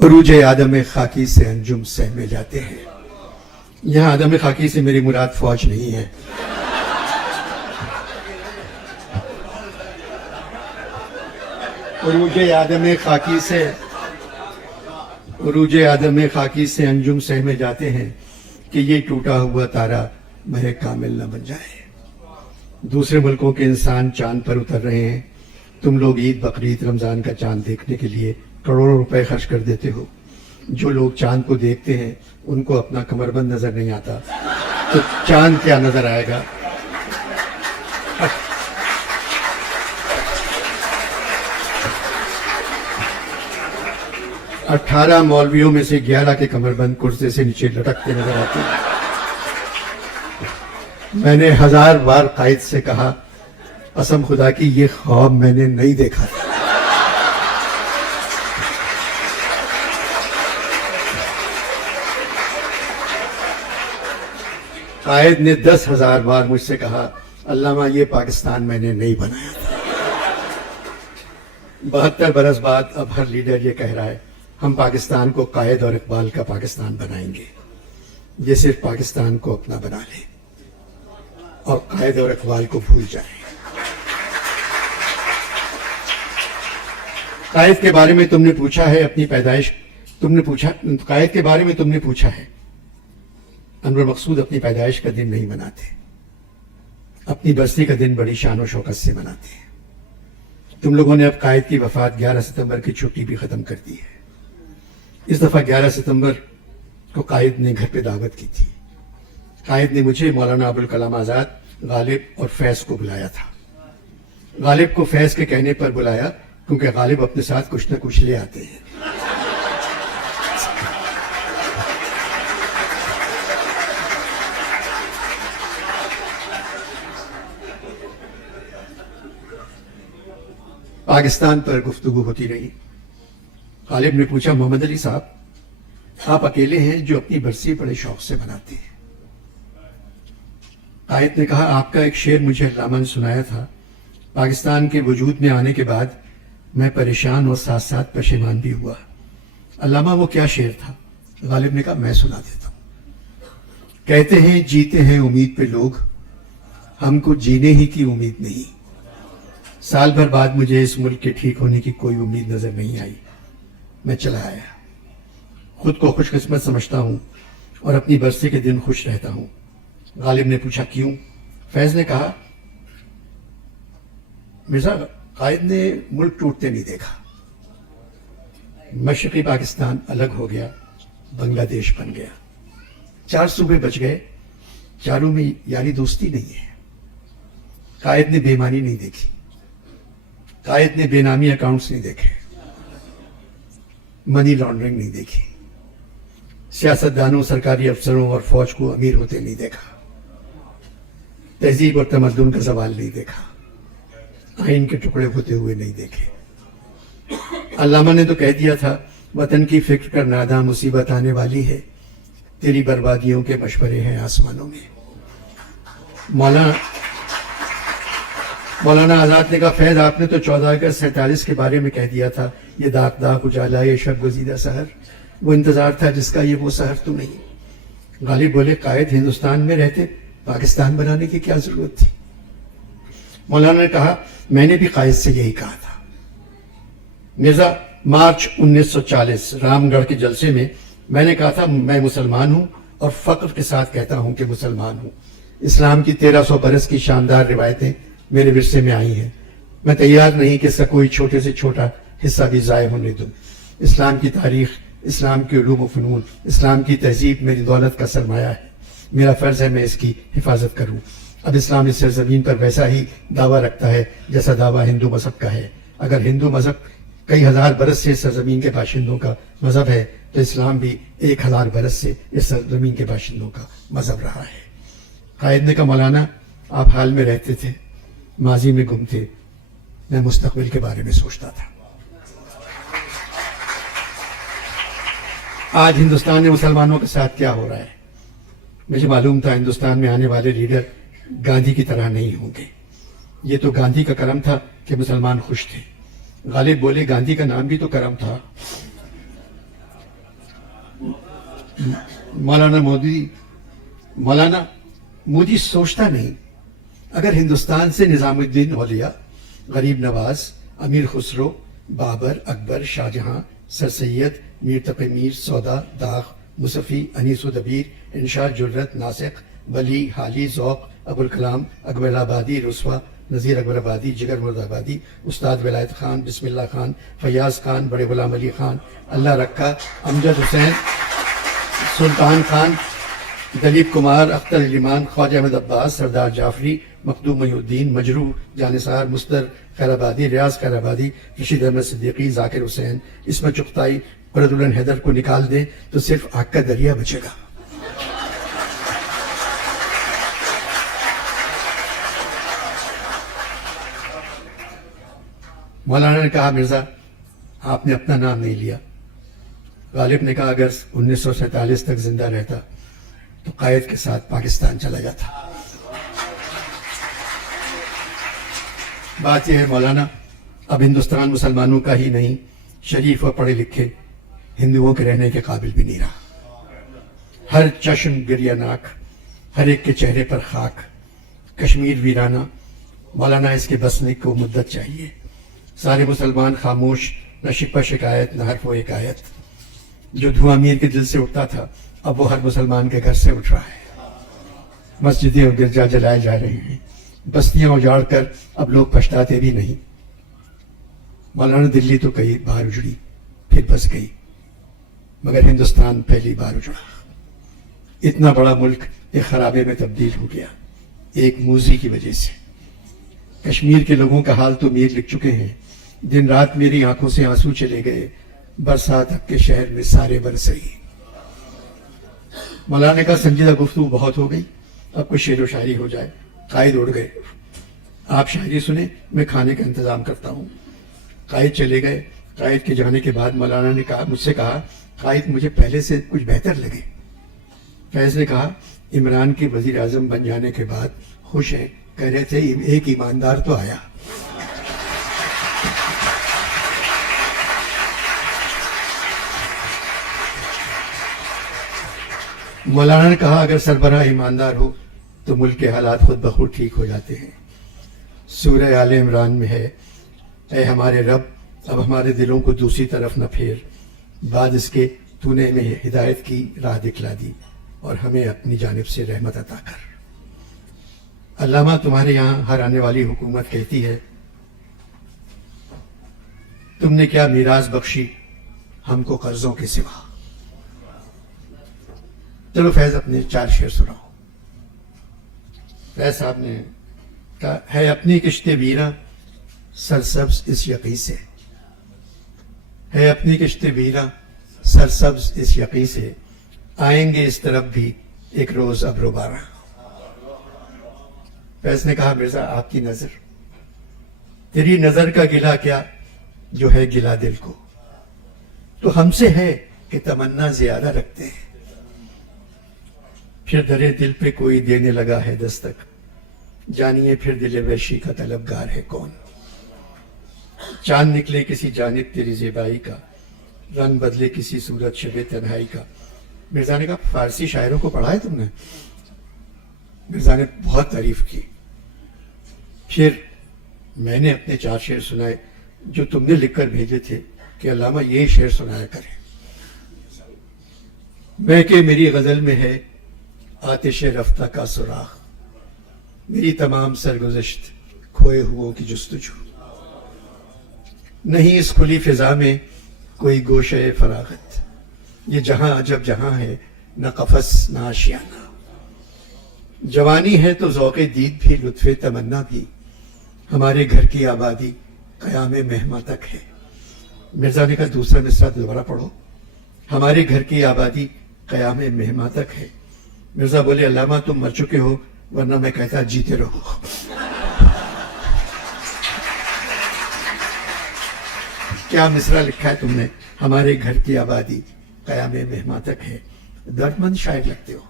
عروج آدم خاکی سے انجم سہمے جاتے ہیں. یہاں آدم خاکی سے میری مراد فوج نہیں ہے. عروج آدم خاکی سے انجم سہمے جاتے ہیں کہ یہ ٹوٹا ہوا تارا مہ کامل نہ بن جائے. دوسرے ملکوں کے انسان چاند پر اتر رہے ہیں. تم لوگ عید بقرعید رمضان کا چاند دیکھنے کے لیے کروڑوں روپے خرچ کر دیتے ہو. جو لوگ چاند کو دیکھتے ہیں ان کو اپنا کمر بند نظر نہیں آتا تو چاند کیا نظر آئے گا. 18 مولویوں میں سے 11 کے کمر بند کرسے سے نیچے لٹکتے نظر آتے ہیں. میں نے 1000 بار قائد سے کہا قسم خدا کی یہ خواب میں نے نہیں دیکھا تھا. قائد نے 10,000 بار مجھ سے کہا علامہ یہ پاکستان میں نے نہیں بنایا تھا. 72 برس بعد اب ہر لیڈر یہ کہہ رہا ہے ہم پاکستان کو قائد اور اقبال کا پاکستان بنائیں گے. یہ صرف پاکستان کو اپنا بنا لے اور قائد اور اقبال کو بھول جائیں. قائد کے بارے میں تم نے پوچھا ہے اپنی پیدائش قائد کے بارے میں تم نے پوچھا ہے. انور مقصود اپنی پیدائش کا دن نہیں مناتے. اپنی برسی کا دن بڑی شان و شوکت سے مناتے ہیں. تم لوگوں نے اب قائد کی وفات 11 ستمبر کی چھٹی بھی ختم کر دی ہے. اس دفعہ 11 ستمبر کو قائد نے گھر پہ دعوت کی تھی. قائد نے مجھے مولانا ابوالکلام آزاد غالب اور فیض کو بلایا تھا. غالب کو فیض کے کہنے پر بلایا کیونکہ غالب اپنے ساتھ کچھ نہ کچھ لے آتے ہیں. پاکستان پر گفتگو ہوتی رہی. غالب نے پوچھا محمد علی صاحب آپ اکیلے ہیں جو اپنی برسی بڑے شوق سے مناتے ہیں. قائد نے کہا آپ کا ایک شعر مجھے علامہ نے سنایا تھا. پاکستان کے وجود میں آنے کے بعد میں پریشان اور ساتھ ساتھ پشیمان بھی ہوا. علامہ وہ کیا شعر تھا؟ غالب نے کہا میں سنا دیتا ہوں. کہتے ہیں جیتے ہیں امید پہ لوگ ہم کو جینے ہی کی امید نہیں. سال بھر بعد مجھے اس ملک کے ٹھیک ہونے کی کوئی امید نظر نہیں آئی. میں چلا آیا. خود کو خوش قسمت سمجھتا ہوں اور اپنی برسی کے دن خوش رہتا ہوں. غالب نے پوچھا کیوں؟ فیض نے کہا مرزا قائد نے ملک ٹوٹتے نہیں دیکھا. مشرقی پاکستان الگ ہو گیا, بنگلہ دیش بن گیا. 4 صوبے بچ گئے, چاروں میں یاری دوستی نہیں ہے. قائد نے بے ایمانی نہیں دیکھی. قائد نے بے نامی اکاؤنٹس نہیں دیکھے. منی لانڈرنگ نہیں دیکھی. سیاستدانوں, سرکاری افسروں اور فوج کو امیر ہوتے نہیں دیکھا. تہذیب اور تمدن کا زوال نہیں دیکھا. آئین کے ٹکڑے ہوتے ہوئے نہیں دیکھے. علامہ نے تو کہہ دیا تھا وطن کی فکر کر ناداں مصیبت آنے والی ہے, تیری بربادیوں کے مشورے ہیں آسمانوں میں. مولانا آزاد نے کہا فیض آپ نے تو 14 اگست 47 کے بارے میں کہہ دیا تھا یہ داغ داغ اجالا یہ شب گزیدہ سحر, وہ انتظار تھا جس کا یہ وہ سحر تو نہیں. غالب بولے قائد ہندوستان میں رہتے پاکستان بنانے کی کیا ضرورت تھی؟ مولانا نے کہا میں نے بھی قائد سے یہی کہا تھا. مرزا مارچ 1940 رام گڑھ کے جلسے میں میں نے کہا تھا میں مسلمان ہوں اور فخر کے ساتھ کہتا ہوں کہ مسلمان ہوں. اسلام کی 1300 برس کی شاندار روایتیں میرے ورثے میں آئی ہیں. میں تیار نہیں کہ اس کا کوئی چھوٹے سے چھوٹا حصہ بھی ضائع ہونے دوں. اسلام کی تاریخ, اسلام کے علوم و فنون, اسلام کی تہذیب میری دولت کا سرمایہ ہے. میرا فرض ہے میں اس کی حفاظت کروں. اب اسلام اس سرزمین پر ویسا ہی دعویٰ رکھتا ہے جیسا دعویٰ ہندو مذہب کا ہے. اگر ہندو مذہب کئی ہزار برس سے سرزمین کے باشندوں کا مذہب ہے تو اسلام بھی 1000 برس سے اس سرزمین کے باشندوں کا مذہب رہا ہے. قائد نے کہا مولانا آپ حال میں رہتے تھے, ماضی میں گم تھے, میں مستقبل کے بارے میں سوچتا تھا. آج ہندوستان میں مسلمانوں کے ساتھ کیا ہو رہا ہے؟ مجھے معلوم تھا ہندوستان میں آنے والے لیڈر گاندھی کی طرح نہیں ہوں گے. یہ تو گاندھی کا کرم تھا کہ مسلمان خوش تھے. غالب بولے گاندھی کا نام بھی تو کرم تھا. मौलाना मोदी सोचता नहीं, अगर हिंदुस्तान से निजामुद्दीन औलिया, गरीब नवाज, अमीर खुसरो, बाबर, अकबर, शाहजहां, सर सैयद, मीर तक़ी मीर, सौदा, दाग, मुसफ़ी, अनीस दबीर, इंशा, जुर्रत, नासिक, वली, हाली, ज़ौक़, अबुल कलाम, अकबर आबादी, रुस्वा, नज़ीर अकबर आबादी, जिगर मुर्दाबादी, उस्ताद विलायत खान, बिस्मिल्लाह खान, फयाज़ खान, बड़े गुलाम अली खान, अल्लाह रक्का, अमजद हुसैन, सुल्तान खान, दलीप कुमार, अख्तर अलीमान, ख्वाजा अहमद अब्बास, सरदार जाफरी, मखदूम महीउद्दीन, मजरू, जानिसार, मुस्तर खैराबादी, रियाज खैराबादी, रशीद अहमद सिद्दीकी, जाकिर हुसैन, इसमें चुगताई, फरदुल्लाह हैदर को निकाल दें तो सिर्फ आग का दरिया बचेगा। मौलाना ने कहा, मिर्जा आपने अपना नाम नहीं लिया। गालिब ने कहा, अगर 1947 तक जिंदा रहता तो कायद के साथ पाकिस्तान चला जाता। बात यह है मौलाना, अब हिंदुस्तान मुसलमानों का ही नहीं, शरीफ और पढ़े लिखे हिंदुओं के रहने के काबिल भी नहीं रहा। हर चश्म गिरियानाक, हर एक के चेहरे पर खाक, कश्मीर वीराना। मौलाना इसके बसने को मुद्दत चाहिए। सारे मुसलमान खामोश, न शिकवा शिकायत न हर्फ व हिकायत। जो धुआं अमीर के दिल से उठता था अब वो हर मुसलमान के घर से उठ रहा है। मस्जिदें और गिरजा जलाए जा रहे हैं, बस्तियां उजाड़ कर अब लोग पछताते भी नहीं। मौलाना दिल्ली तो कई बार उजड़ी फिर बस गई, मगर हिंदुस्तान पहली बार उजड़ा। इतना बड़ा मुल्क एक खराबे में तब्दील हो गया एक मूजी की वजह से। कश्मीर के लोगों का हाल तो मीर लिख चुके हैं। दिन रात मेरी आंखों से आंसू चले गए, बरसात अब के शहर में सारे बरस रही। मौलाना का संजीदा गुफ्तगू बहुत हो गई, अब कुछ शेर व शायरी हो जाए। कायद उड़ गए, आप शायरी सुने, मैं खाने का इंतजाम करता हूँ। कायद चले गए। कायद के जाने के बाद मौलाना ने कहा, मुझसे कहा, कायद मुझे पहले से कुछ बेहतर लगे। फैज ने कहा, इमरान के वजीर आजम बन जाने के बाद खुश हैं, कह रहे थे एक ईमानदार तो आया। मौलाना ने कहा, अगर सरबराह ईमानदार हो तो मुल्क के हालात खुद ब खुद ठीक हो जाते हैं। सूरह आले इमरान में है, ऐ हमारे रब अब हमारे दिलों को दूसरी तरफ न फेर, बाद इसके तूने हमें हिदायत की राह दिखला दी और हमें अपनी जानिब से रहमत अता कर। अल्लामा, तुम्हारे यहाँ हर आने वाली हुकूमत कहती है, तुमने क्या मीरास बख्शी हमको कर्जों के सिवा। चलो फैज अपने 4 शेर सुनाओ। फैज साहब ने कहा, है अपनी किश्ते वीरा सरसब्ज इस यकी से, है अपनी किश्ते वीरा सरसब्ज इस यकी से, आएंगे इस तरफ भी एक रोज अब्रोबारा। फैज ने कहा, मिर्जा आपकी नजर, तेरी नजर का गिला क्या जो है गिला दिल को, तो हमसे है कि तमन्ना ज्यादा रखते हैं। फिर दरे दिल पे कोई देने लगा है दस्तक, जानिए फिर दिल वैशी का तलबगार है कौन। चांद निकले किसी जानिब तेरी ज़ेबाई का, रंग बदले किसी सूरत शबे तन्हाई का। मिर्जा ने कहा, फारसी शायरों को पढ़ा है तुमने? मिर्जा ने बहुत तारीफ की। फिर मैंने अपने 4 शेर सुनाए जो तुमने लिखकर भेजे थे कि अल्लामा ये शेर सुनाया करें। मैं के मेरी गजल में है आतिश रफ्ता का सुराख, मेरी तमाम सरगुज़श्त खोए हुओं की जुस्तजू। नहीं इस खुली फिजा में कोई गोशे फरागत, ये जहां अजब जहां है न कफस न आशियाना। जवानी है तो ज़ौक़े दीद भी लुत्फ़े तमन्ना भी, हमारे घर की आबादी क़यामे मेहमा तक है। मिर्जा ने कहा, दूसरा मिसरा दोबारा पढ़ो। हमारे घर की आबादी क़यामे मेहमा तक है। मिर्जा बोले, अल्लामा तुम मर चुके हो, वरना मैं कहता जीते रहो। क्या मिसरा लिखा है तुमने, हमारे घर की आबादी क़यामे मेहमा तक है। दर्दमंद शायर लगते हो।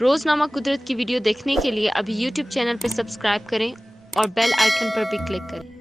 रोजनामा कुदरत की वीडियो देखने के लिए अभी YouTube चैनल पर सब्सक्राइब करें और बेल आइकन पर भी क्लिक करें।